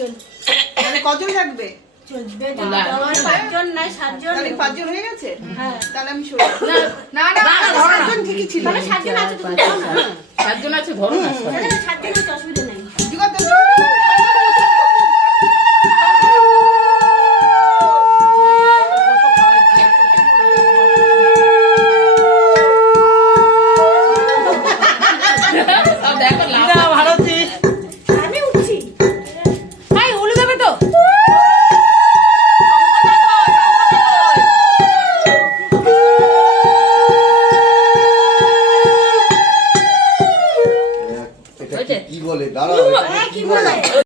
জন। মানে কজন লাগবে? চলবে তো 5 জন না 7 জন। তাহলে 5 জন হয়ে গেছে? হ্যাঁ। তাহলে আমি সরে যাবো। না না না 7 জন ঠিকই ছিল। তাহলে 7 জন আছে তো? 7 জন আছে, ধরো না। 7 জন আছে, অসুবিধা নেই।